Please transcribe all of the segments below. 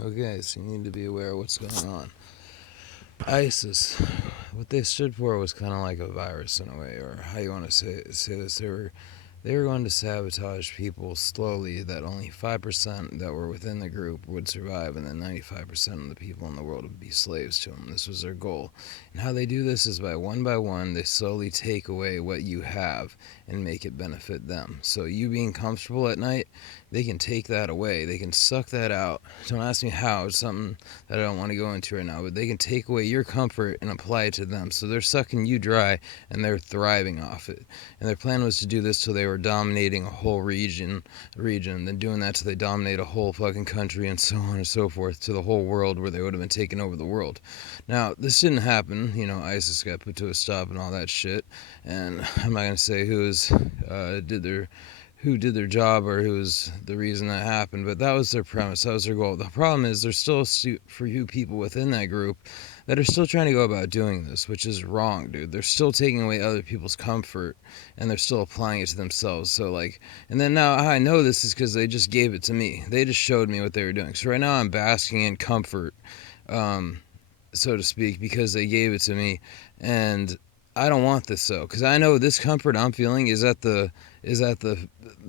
Okay, so you need to be aware of what's going on. ISIS, what they stood for was kind of like a virus in a way, or how you want to say this. They were going to sabotage people slowly, that only 5% that were within the group would survive, and then 95% of the people in the world would be slaves to them. This was their goal. And how they do this is by one, they slowly take away what you have and make it benefit them. So you being comfortable at night, they can take that away. They can suck that out. Don't ask me how. It's something that I don't want to go into right now, but they can take away your comfort and apply it to them. So they're sucking you dry and they're thriving off it. And their plan was to do this till they were dominating a whole region, then doing that till they dominate a whole fucking country, and so on and so forth, to the whole world, where they would have been taking over the world. Now, this didn't happen. ISIS got put to a stop and all that shit. And I'm not gonna say who did their job or who was the reason that happened, but that was their premise, that was their goal. The problem is there's still a few people within that group that are still trying to go about doing this, which is wrong, dude. They're still taking away other people's comfort and they're still applying it to themselves. So and then now how I know this is because they just gave it to me. They just showed me what they were doing. So right now I'm basking in comfort, so to speak, because they gave it to me. And I don't want this, though, because I know this comfort I'm feeling is at the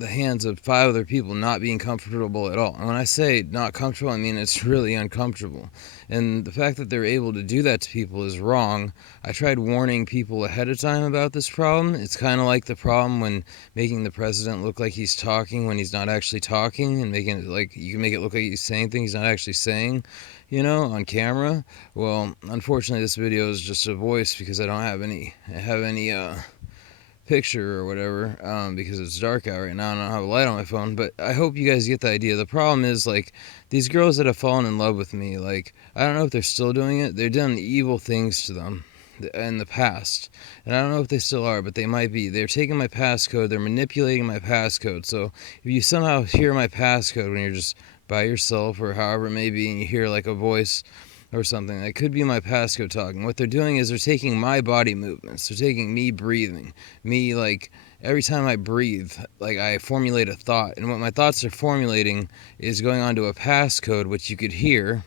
hands of 5 other people not being comfortable at all. And when I say not comfortable, I mean it's really uncomfortable. And the fact that they're able to do that to people is wrong. I tried warning people ahead of time about this problem. It's kind of like the problem when making the president look like he's talking when he's not actually talking, and making it like you can make it look like he's saying things he's not actually saying, on camera. Well, unfortunately, this video is just a voice because I don't have any picture or whatever, because it's dark out right now and I don't have a light on my phone. But I hope you guys get the idea. The problem is, these girls that have fallen in love with me, I don't know if they're still doing it. They've done evil things to them in the past, and I don't know if they still are, but they might be. They're taking my passcode, they're manipulating my passcode. So if you somehow hear my passcode when you're just by yourself or however it may be, and you hear a voice or something, that could be my passcode talking. What they're doing is they're taking my body movements, they're taking me breathing, me every time I breathe, I formulate a thought, and what my thoughts are formulating is going onto a passcode, which you could hear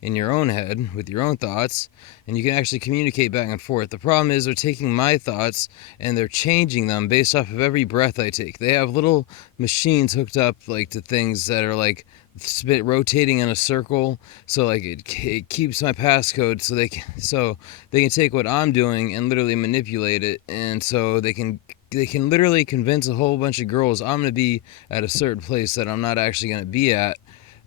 in your own head with your own thoughts, and you can actually communicate back and forth. The problem is they're taking my thoughts and they're changing them based off of every breath I take. They have little machines hooked up to things that are rotating in a circle, so it keeps my passcode, so they can take what I'm doing and literally manipulate it, and so they can literally convince a whole bunch of girls I'm going to be at a certain place that I'm not actually going to be at,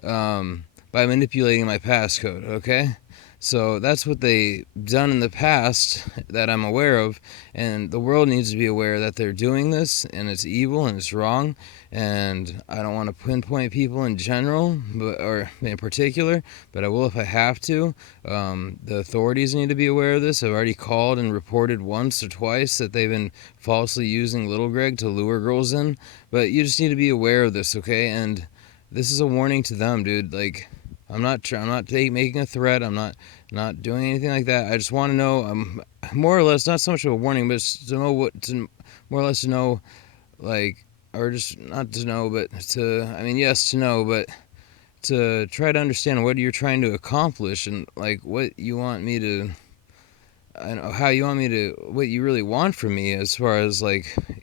by manipulating my passcode, okay? So that's what they've done in the past that I'm aware of, and the world needs to be aware that they're doing this, and it's evil and it's wrong. And I don't want to pinpoint people in general, or in particular, but I will if I have to. The authorities need to be aware of this. I've already called and reported once or twice that they've been falsely using Little Greg to lure girls in, but you just need to be aware of this, okay? And this is a warning to them, dude. I'm not making a threat. I'm not doing anything like that. I just want to know, more or less, not so much of a warning, but to know more or less to know, or just not to know, but yes, to know, but to try to understand what you're trying to accomplish, and what you want me to, I know how you want me to, what you really want from me, as far as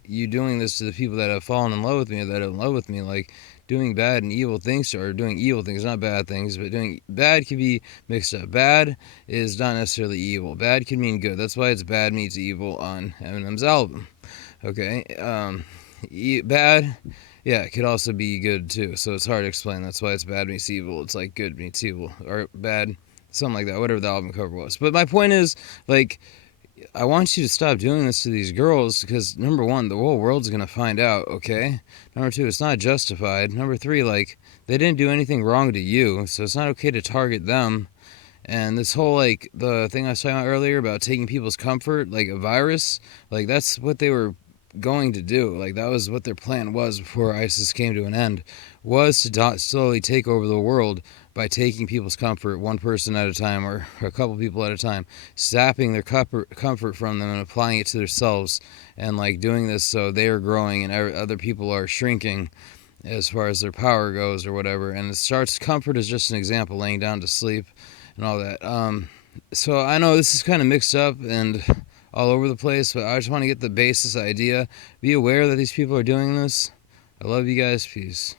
you doing this to the people that have fallen in love with me, that are in love with me, doing bad and evil things, or doing evil things, not bad things, but doing bad could be mixed up. Bad is not necessarily evil. Bad could mean good. That's why it's Bad Meets Evil on Eminem's album. Okay, bad, yeah, it could also be good too. So it's hard to explain. That's why it's Bad Meets Evil. It's like good meets evil, or bad, something like that. Whatever the album cover was. But my point is, I want you to stop doing this to these girls, because number one, the whole world's gonna find out, okay? Number two, it's not justified. Number three, they didn't do anything wrong to you, so it's not okay to target them. And this whole, the thing I was talking about earlier about taking people's comfort, like a virus, that's what they were going to do. That was what their plan was before ISIS came to an end, was to slowly take over the world by taking people's comfort one person at a time, or a couple people at a time, sapping their comfort from them and applying it to themselves, and doing this so they are growing and other people are shrinking. as far as their power goes or whatever. And it starts, comfort is just an example, laying down to sleep and all that. So I know this is kind of mixed up and all over the place, but I just want to get the basis idea. Be aware that these people are doing this. I love you guys. Peace.